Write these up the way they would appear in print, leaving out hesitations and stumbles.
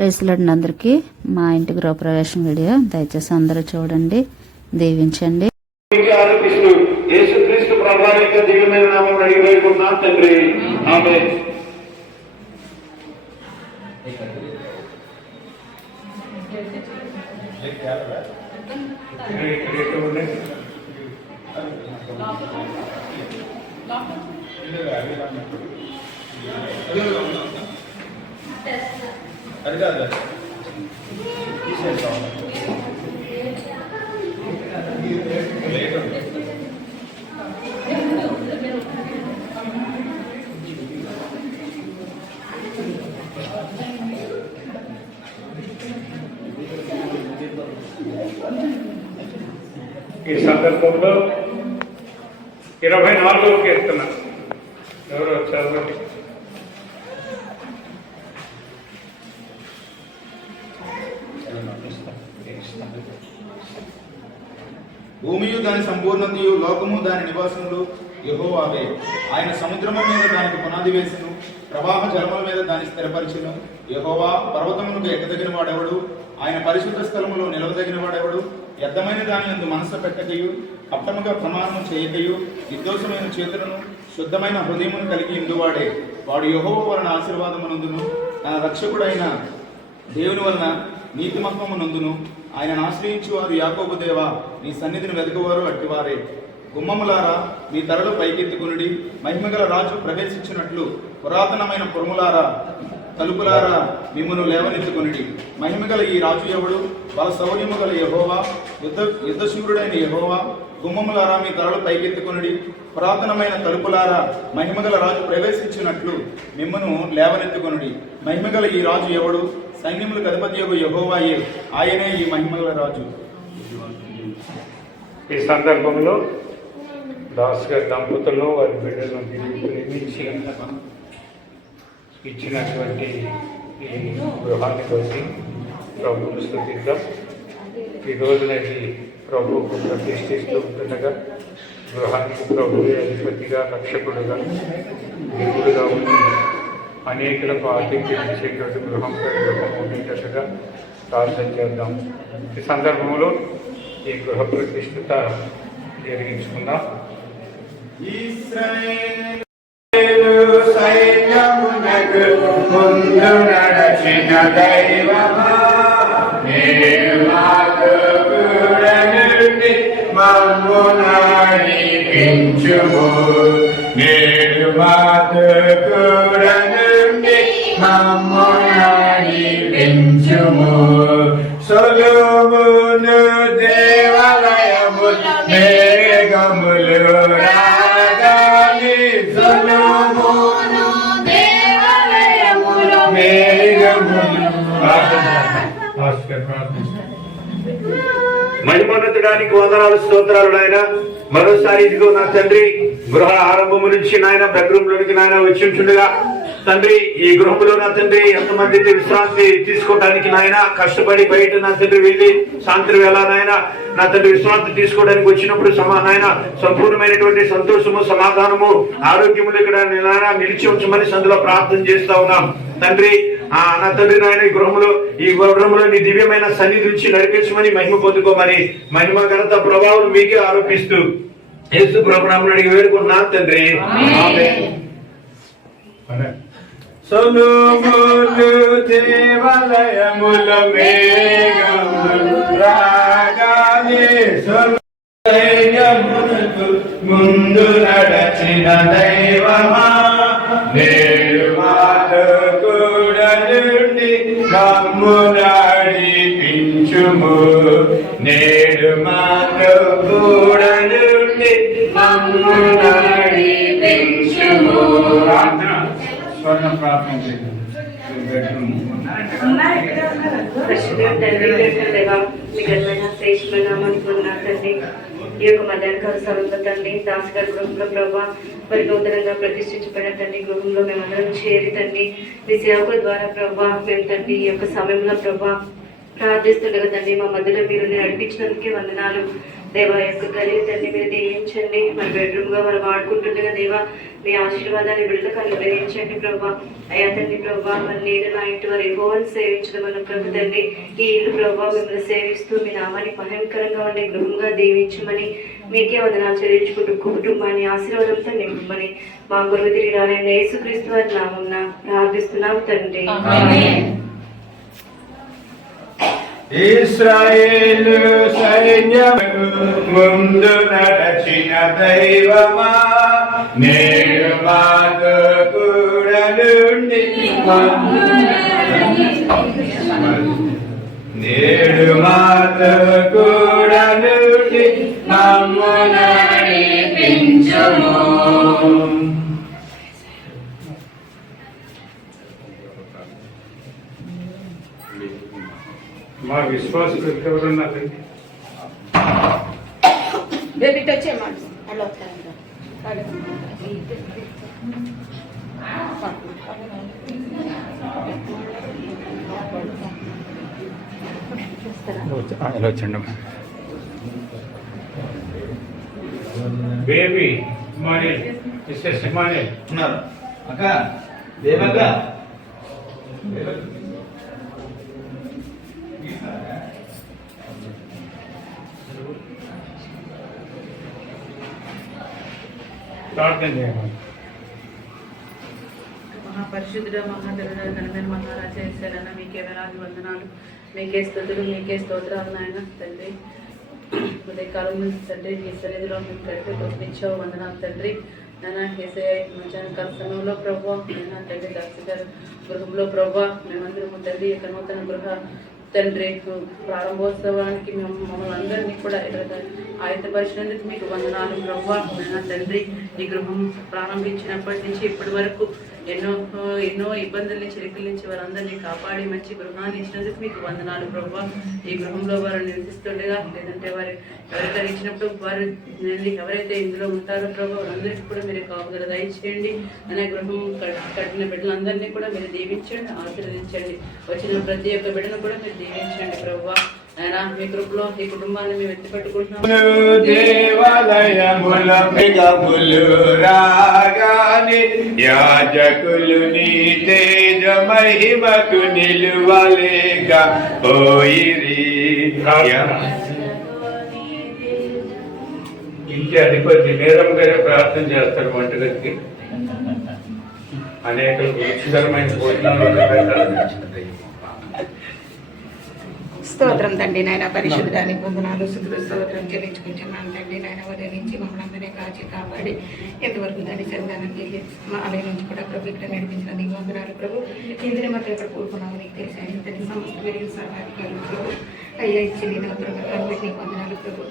ప్రైజ్లాడిన అందరికీ మా ఇంటి గృహప్రవేశం వీడియో దయచేసి అందరూ చూడండి, దీవించండి. యేసుక్రీస్తు ప్రభువు యొక్క దివ్యమైన నామములో అడిగి వేడుకుంటున్నాను తండ్రి, ఆమేన్. ఈ సందర్భంలో 24వ కీర్తన ఎవరు వచ్చారు? భూమియు దాని సంపూర్ణతయు, లోకము దాని నివాసములు యెహోవావే. ఆయన సముద్రము మీద దానికి పునాది వేసెను, ప్రవాహ జలముల మీద దాన్ని స్థిరపరిచెను. యెహోవా పర్వతమునకు ఎక్కదగిన వాడెవడు? ఆయన పరిశుద్ధ స్థలములో నిలవదగిన వాడెవడు? వ్యర్థమైన దాని యందు మనసు పెట్టకయు, అప్పముగా ప్రమాణము చేయకయు, నిర్దోషమైన చేతులను శుద్ధమైన హృదయమును కలిగి ఇందువాడే. వాడు యెహోవా వలన ఆశీర్వాదమునందును, తన రక్షకుడైన దేవుని వలన నీతిమత్వమునందును. ఆయనను ఆశ్రయించు వారు యాకోబు దేవా, నీ సన్నిధిని వెతకువారు అట్టివారే. గుమ్మములారా మీ తరలు పైకెత్తుకునుడి, మహిమగల రాజు ప్రవేశించినట్లు పురాతనమైన పురములారా తలుపులారా మిమ్మును లేవనెత్తుకునుడి. మహిమగల ఈ రాజు ఎవడు? బల శౌర్యము గల యెహోవా, యుద్ధశూరుడైన యెహోవా. గుమ్మములారా మీ తరలు పైకెత్తుకునుడి, పురాతనమైన తలుపులారా మహిమగల రాజు ప్రవేశించినట్లు మిమ్మును లేవనెత్తుకునుడి. మహిమగల ఈ రాజు ఎవడు? సైన్యములకు అధిపతియగు యెహోవాయే, ఆయనే ఈ మహిమగల రాజు. ఈ సందర్భంలో దాస్ గారి దంపతులు వారి బిడ్డలను నిర్మించి ఇచ్చినటువంటి ఈ గృహాన్ని బట్టి ప్రభువును స్తుతిద్దాం. ఈ రోజున ప్రభువుకు ప్రతిష్ఠిస్తూ ఉంటుండగా గృహానికి ప్రభువే అధిపతిగా, రక్షకుడుగా, దేవుడుగా ఉండి అనేకులకు ఆతిథ్యం ఇచ్చేటువంటి గృహం ఉండేటట్టుగా ప్రార్థన చేద్దాం. ఈ సందర్భంలో ఈ గృహ ప్రతిష్ఠిత జరిగించుకుందాం. సైన్యమునకు ముందు నడచిన దైవమా, నేను మాకు కూడా నుండి మమ్ము నడిపించుము. నేను మాకు కూడా నుండి మమ్ము నడిపించుము. సొలొమోను దేవాలయము మేఘములు రాగాలి, సొలొమోను దేవాలయములో మేఘములు. మహిమోన్నతుడానికి వందనాలు, స్తోత్రాలు నాయన. మరోసారి ఇదిగో నా తండ్రి, గృహ ఆరంభము నుంచి నాయన బెడ్రూమ్ లోనికి నాయన వచ్చి ఉంటుండగా తండ్రి, ఈ గృహంలో నా తండ్రి ఎంతమంది విశ్రాంతి తీసుకోవడానికి నాయన కష్టపడి బయట నా తండ్రి వెళ్ళి సాయంత్రం వేళ నాయన నా తండ్రి విశ్రాంతి తీసుకోవడానికి వచ్చినప్పుడు నాయన సంపూర్ణమైనటువంటి సంతోషము, సమాధానము, ఆరోగ్యములు ఇక్కడ నాయన నిలిచి ఉంచమని సందులో ప్రార్థన చేస్తా ఉన్నాం తండ్రి. నా తండ్రి నాయన ఈ గృహంలో నీ దివ్యమైన సన్నిధి నుంచి నడిపించమని, మహిమ పొందుకోమని, మహిమ ఘనత ప్రభావం మీకే ఆరోపిస్తూ యేసు ప్రభునామమున అడిగి వేడుకుంటున్నాను తండ్రి, ఆమేన్. సొలొమోను దేవాలయముల మేఘములు రాగాలి, సైన్యమునకు ముందు నడచిన దైవమా, నేడు మాతో కూడా నుండి మమ్ము నడిపించుము. నేడు మాతో కూడా నుండి మమ్ము నడిపించుము. స్వర్ణ ప్రార్థన చేద్దాం. ఈ యొక్క మధ్యాహ్నకాల సమయంలో తండ్రి దాస్ గారి గృహంలో ప్రభావ మరి నూతనంగా ప్రతిష్ఠించబడిన తండ్రి గృహంలో మేమందరం చేరి తండ్రి మీ సేవకుల ద్వారా ప్రభావ మేము తండ్రి ఈ యొక్క సమయంలో ప్రభావ ప్రార్థిస్తుండగా తండ్రి మా మధ్యలో మీరు నడిపించినందుకే వందనాలు. దేవా యొక్క గదిని తండ్రి మీరు దీవించండి. మరి బెడ్రూమ్గా మనం వాడుకుంటుండగా దేవా మీ ఆశీర్వాదాన్ని బిడ్డలకు అనుగ్రహించండి ప్రభా. అయ్యా తండ్రి ప్రభా, మరి నేను నా ఇంటి వారు యెహోవాను సేవించడం మన ప్రభు తండ్రి ఈ ఇల్లు ప్రభా మిమ్మల్ని సేవిస్తూ మీ నామాన్ని మహిమకరంగా ఉండే గృహంగా దీవించమని మీకే వందనాలు చెల్లించుకుంటూ కుటుంబాన్ని ఆశీర్వాదంతో నింపమని మా గురువు తిరిగి రాలైన యేసుక్రీస్తు వారి నామమున ప్రార్థిస్తున్నాం తండ్రి. ఇశ్రాయేలు సైన్యము ముందు నడచిన దైవమా, నేడు మాతో కూడా నుండి నేడు మాతో కూడా నుండి మమ్ము నడిపించుము. మా విశ్వాసులు ఎవరున్నారండి? బేబీ మానే మిస్టర్ సిమానే ఉన్నారు. అక్క దేవక్క ప్రార్థన చేయాలి. మహాపరిశుద్ధుడ మహాధరుడ ఘనమైన మహారాజ యేసయ్యా, మీకే వేలాది వందనాలు, మీకే స్తుతులు, మీకే స్తోత్రాలు నాయన తండ్రి. ఉదయకాలం నుంచి తండ్రి మీ సన్నిధిలో మేము గడిపే పంపించావు వందనాలు తండ్రి. నాన్న యేసయ్యా మధ్యాహ్న కాల సమయంలో ప్రభావ నాయన తండ్రి దాసి గారు గృహంలో ప్రభావ మేమందరము తండ్రి యొక్క నూతన గృహ తండ్రి ప్రారంభోత్సవానికి మేము మమ్మల్ని అందరినీ కూడా ఆయత్తపరిచినందుకు మీకు వందనాలు ప్రభావ నాయన తండ్రి. ఈ గృహం ప్రారంభించినప్పటి నుంచి ఇప్పటి వరకు ఎన్నో ఇబ్బందుల నుంచి ఇరుకుల నుంచి వారందరినీ కాపాడి మంచి గృహాన్ని ఇచ్చినందుకు మీకు వందనాలు ప్రభావ. ఈ గృహంలో వారు నివసిస్తుండగా లేదంటే వారు ఎవరికైనా ఇచ్చినప్పుడు వారు ఎవరైతే ఇందులో ఉంటారో ప్రభావ వారందరికీ కూడా మీరు కాపుదల దయచేయండి. అనే గృహం కట్టిన బిడ్డలందరినీ కూడా మీరు దీవించండి, ఆశీర్వదించండి. వచ్చిన ప్రతి ఒక్క బిడ్డను కూడా మీరు దీవించండి ప్రభావ. ఆయన మీ కృపలో ఈ కుటుంబాన్ని మేము ఎత్తిపెట్టుకుంటున్నాము. దేవాలయముల మిగములు రాగానే యాజకులు నీ తేజ మహిమకు నిలువలేక పోయిరి. ఇంటి అధిపతి నేరం గారే ప్రార్థన చేస్తారు వంటగదికి. అనేక రుచికరమైన భోజనాలు స్తోత్రం తండ్రి నాయన పరిశుద్ధానికి వందనాలు స్తుతులు స్తోత్రం చెల్లించుకుంటున్నాను తండ్రి నాయన ఉదయం నుంచి మమ్మల్ని అందరినీ కాచి కాపాడి ఎంతవరకు దాన్ని సన్నిధానానికి వెళ్ళి మా ఆలయం నుంచి కూడా ప్రభు ఇక్కడ నడిపించిన నీకు వందనాలు ప్రభు. ఇందులో మాత్రం ఎక్కడ కూడుకున్నాము నీకు తెలిసి ఇంతటి సమస్త పెరిగిన సహాయకాలు ప్రభు. అయ్యా ఇచ్చింది నా ప్రభు నీకు వందనాలు ప్రభు.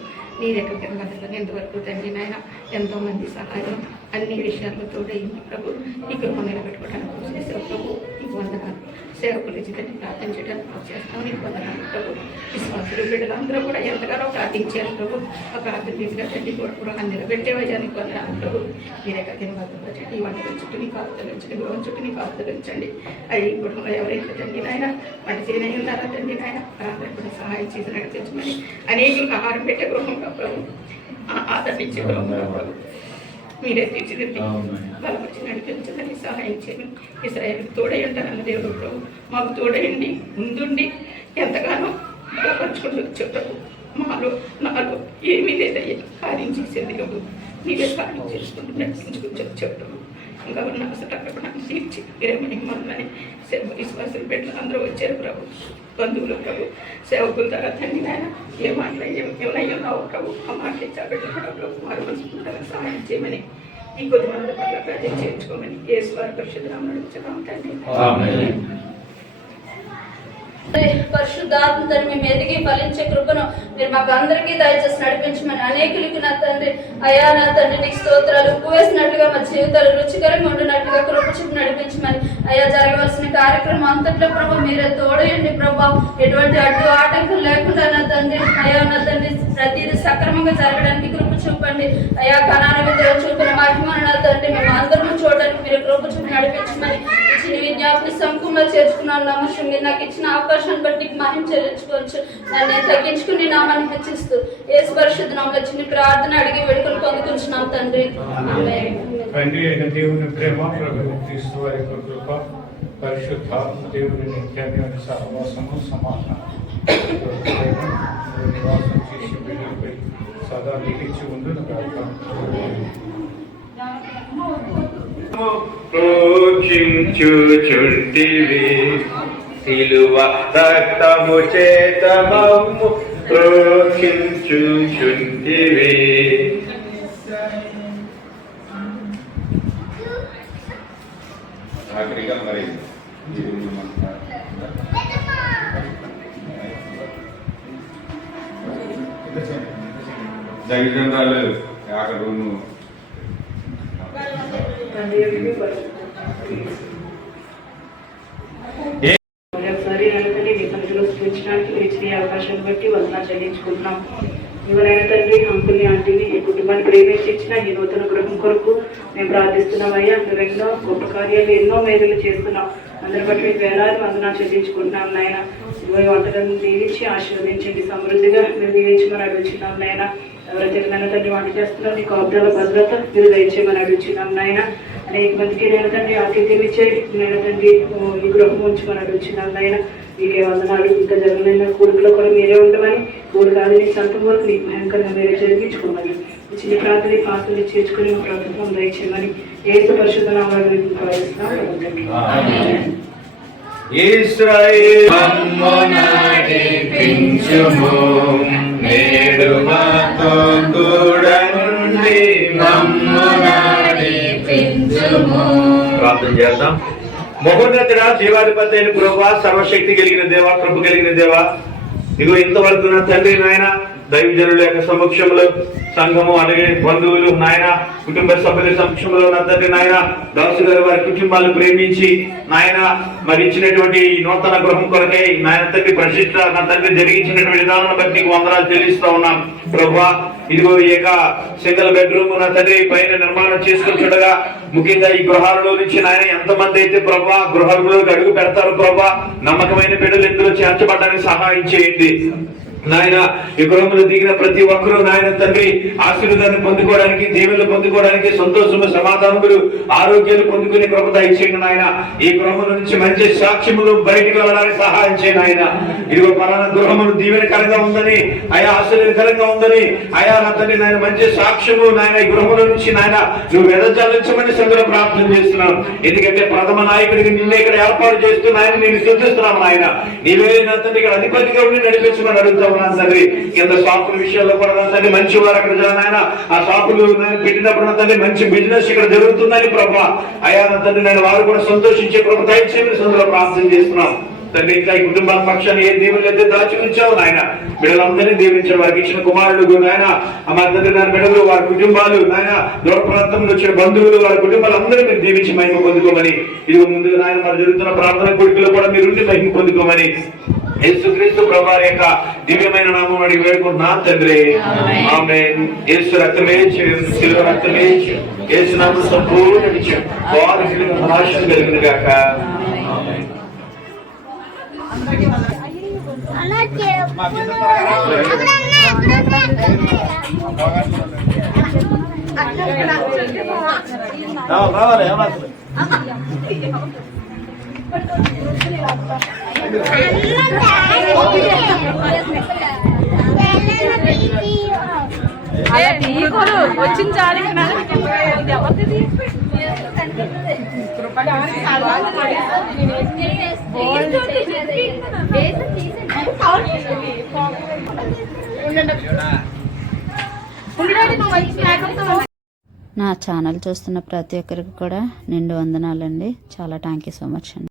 నీ దగ్గరికి వందనాలు ఎంతవరకు తండ్రి నాయన ఎంతోమంది సహాయం అన్ని విషయాల్లో తోడైంది ప్రభు. ఈ కృప నిలబెట్టుకోవడానికి చేసే ప్రభు నీకు వందనాలు. సేవకులు ఇచ్చి ప్రార్థన చేయడానికి చేస్తాం నీకు వందనాలు ప్రభు. విశ్వాసులు బిడ్డలందరూ కూడా ఎంతగానో ప్రార్థించారు ప్రభు. ఆ ప్రార్థన తీసుగా తండ్రి కూడా నిలబెట్టేవయ్యా నీకు వందనాలు ప్రభు. మీరే కథని భద్రపరచండి. ఈ వంటల చుట్టూ నీకు ఆపుదలించండి, గృహం చుట్టూ నీకు ఆపుదలించండి. అవి గృహంలో ఎవరైతే తండ్రి నాయన వంట చేయనై ఉన్నారో తండ్రి నాయన ప్రార్థన కూడా సహాయం చేసి నడిపించమని అనేకులకు ఆహారం పెట్టే గృహంగా ప్రభు, ఆదరించే గృహంగా ప్రభు మీరే తీర్చిదిద్ది బలపరిచి నడిపించదని సహాయం చేయమని. ఇశ్రాయేలుకు తోడై ఉంటానన్న దేవుడు ప్రభు మాకు తోడయండి, ముందుండి ఎంతగానో బలపరుచుకుంటూ వచ్చావు ప్రభు. మాలో నాలో ఏమీ లేదయ్యా, కార్యం చేసే దేవుడు నీవే కార్యం చేసుకుంటూ నడిపించుకుంటూ వచ్చావు ప్రభు. ఇంకా ఉన్న అసలు తీర్చి మీరేమని మొన్నని విశ్వాసులు పెట్టిన అందరూ వచ్చారు ప్రభు. బంధువులు ప్రభు, సేవకుల ద్వారా తండ్రి నాయన ఏ మాటలు ఏమైనా ఉన్నావు ప్రభు. ఆ మాటలు ఇచ్చాబెట్టు కూడా ప్రభు వారు మనసుకుంటారా సహాయం చేయమని ఈ కొద్దిమంది పట్ల ప్రజలు చేర్చుకోమని యేసువారి పరిశుద్ధ నామమున నడుచుకుంటాం తండ్రి. పరిశుద్ధాత్మ తండ్రి మేము ఎదిగి ఫలించే కృపను మీరు మాకు అందరికీ దయచేసి నడిపించమని అనేకులకు నా తండ్రి అయా నా తండ్రి నీకు స్తోత్రాలు. ఉప్పు వేసినట్లుగా మా జీవితాలు రుచికరంగా ఉండినట్లుగా కృప చూపి నడిపించమని అయా జరగవలసిన కార్యక్రమం అంతట్లో ప్రభు మీరే తోడయండి ప్రభా. ఎటువంటి అడ్డు ఆటంకం లేకుండా నా తండ్రి అయా నా తండ్రి ప్రతిదీ సక్రమంగా జరగడానికి కృప చూపండి అయా. కనాను విధులు చూపిన మహిమను తండ్రి మేము అందరం చూడడానికి మీరు కృప చూపి నడిపించమని ఇచ్చిన విజ్ఞాపన సంపూర్ణ చేర్చుకున్నాను. నమస్కారం. మీరు నాకు ఇచ్చిన అవకాశాన్ని బట్టి మహిమ చెల్లించుకోవచ్చు. నన్ను నేను తగ్గించుకుని నామాన్ని హెచ్చిస్తూ యేసు పరిశుద్ధ నామములో చిన్న ప్రార్థన అడిగి వేడుకలు పొందుకుంటున్నాం తండ్రి. ఆమేన్. తండ్రి అయిన దేవుని ప్రేమ, ప్రభువు క్రీస్తు వారి యొక్క కృప, పరిశుద్ధాత్మ దేవుని నిత్యాన్ని సహవాసము సమాధానం నివాసం చేసి బిడ్డలపై సదా నిలిచి ఉండును గాక. ప్రోక్షించుచుంటివి సిలువ రక్తము చేత మమ్ము ప్రోక్షించుచుంటివి. ఆఖరిగా మరి దైవజనరాలు అక్కడ ఒకసారి తండ్రి మీ సన్నిధిలో స్థుతించడానికి మీరు ఇచ్చిన అవకాశాన్ని బట్టి వందనాలు చెల్లించుకుంటున్నాం. ఎవరైనా తండ్రి అంకుల్ని ఆంటీని ఈ కుటుంబాన్ని ప్రేమించి ఇచ్చిన ఈ నూతన గృహం కొరకు మేము ప్రార్థిస్తున్నాం అయ్యా. మీరు ఎన్నో గొప్ప కార్యాలు ఎన్నో మేలులు చేస్తున్నాం. అందరి బట్టి మీకు వేలాది వందనాలు చెల్లించుకుంటున్నాం నాయన. ఇరవై వంటలను దీవించి ఆశీర్వదించండి, సమృద్ధిగా మీరు దీవించమని అడుగుతున్నాం నాయన. ఎవరైతే నాయన తండ్రి వంట చేస్తున్నారో మీకు అబ్దాల భద్రత మీరు దయచేయమని అడుగుతున్నాం నాయన. అనేక మందికి నేను తండ్రి ఆతిథ్యం ఇచ్చే నేను తండ్రి ఈ గృహం ఉంచమని అడుగుతున్నాం నాయన. మీకే వందనాలు. ఇంకా జగనైన కూడుకులో కూడా మీరే ఉండమని, కూడు కాదు నీ సంతం వరకు నీకు భయంకరంగా మీరే జరిగించుకోమని, చిన్న ప్రార్థన పాత్రలు చేర్చుకుని ప్రభుత్వం దయచేయమని యేసు పరిశుద్ధ నామములో ప్రార్థిస్తున్నాం. ఇశ్రాయేలు మమ్ము నడిపించుము, నేడు మాతో కూడా నుండి మమ్ము నడిపించుము. ప్రార్థన చేద్దాం. మహోన్నతుడా, దేవాధిపతి అయిన ప్రభువా, సర్వశక్తి కలిగిన దేవా, కృప కలిగిన దేవా, ఇగో ఇంతవరకు నా తండ్రి నాయన దైవజనుల యొక్క సమక్షంలో, సంఘము అలాగే బంధువులు నాయన, కుటుంబ సభ్యుల సమక్షంలో నా తండ్రి నాయన దాసు గారు వారి కుటుంబాలను ప్రేమించి నాయన మరి ఇచ్చినటువంటి నూతన గృహం కొరకై నాయన తండ్రి ప్రతిష్ట నా తండ్రి జరిగించినటువంటి విధానం బట్టి నీకు వందనాలు చెల్లిస్తా ఉన్నాం ప్రభువా. ఇదిగో ఏక సింగిల్ బెడ్రూమ్ నా తండ్రి పైన నిర్మాణం చేసుకుని చూడగా, ముఖ్యంగా ఈ గృహాలలో నుంచి నాయన ఎంతమంది అయితే ప్రభా గృహాలలోకి అడుగు పెడతారు ప్రభా, నమ్మకమైన బిడ్డలు ఇందులో చేర్చబడడానికి సహాయం చేయండి నాయన. ఈ గృహంలో దిగిన ప్రతి ఒక్కరూ నాయన తండ్రి ఆశీర్వాదాన్ని పొందుకోవడానికి, దీవెనలు పొందుకోవడానికి, సంతోషము సమాధానములు ఆరోగ్యాలు పొందుకునే కృప దయచేయండి నాయన. ఈ గృహం నుంచి మంచి సాక్ష్యములు బయటికి వెళ్ళడానికి సహాయం చేయండి నాయన. ఇదిగో పలానా గృహములు దీవెనకరంగా ఉందని, ఆయా ఆశీర్వదకరంగా ఉందని, ఆయా నా తండ్రి నాయన మంచి సాక్ష్యము నాయన ఈ గృహముల నుంచి నాయన నువ్వు వెదజల్లించమని సందులో ప్రార్థన చేస్తున్నాం. ఎందుకంటే ప్రథమ నాయకుడికి నిన్నే ఇక్కడ ఏర్పాటు చేస్తూ నాయన నేను స్తుతిస్తున్నాం నాయన. నీవే నా తండ్రి ఇక్కడ అధిపతిగా ఉండి నడిపించమని అడుగుతాం తండ్రి. కింద షాపుల విషయాల్లో కూడా తండ్రి మంచి వారు అక్కడ నాయన ఆ షాపులు పెట్టినప్పుడు తండ్రి మంచి బిజినెస్ ఇక్కడ జరుగుతుందని ప్రభా అయా తండ్రి నేను వారు కూడా సంతోషించే ప్రభు దయచేసి సందులో ప్రార్థన చేస్తున్నాం తండ్రి. ఇంకా ఈ కుటుంబాల పక్షాన్ని ఏ దీవులు అయితే దాచి ఉంచావు నాయన, బిడ్డలందరినీ దీవించారు. వారికి ఇచ్చిన కుమారుడు నాయన మా తండ్రి నాయన బిడ్డలు, వారి కుటుంబాలు నాయన, దూర ప్రాంతంలో వచ్చిన బంధువులు, వారి కుటుంబాలందరూ మీరు దీవించి మహిమ పొందుకోమని, ఇది ముందుగా నాయన మరి జరుగుతున్న ప్రార్థన కోరికలు కూడా మీరు మహిమ పొందుకోమని యేసుక్రీస్తు ప్రభువారి యొక్క దివ్యమైన నామం అడిగి వేడుకుంటున్నా తండ్రి. ఆమేన్. యేసు రక్తమే శిలువ రక్తమే యేసు నామం సంపూర్ణ విజయం వారికి ఆశీర్వాదం కలిగిన గాక. ఆమేన్. వచ్చింది చాలు. నా ఛానల్ చూస్తున్న ప్రతి ఒక్కరికి కూడా నిండు వందనాలండి. చాలా థ్యాంక్ యూ సో మచ్ అండి.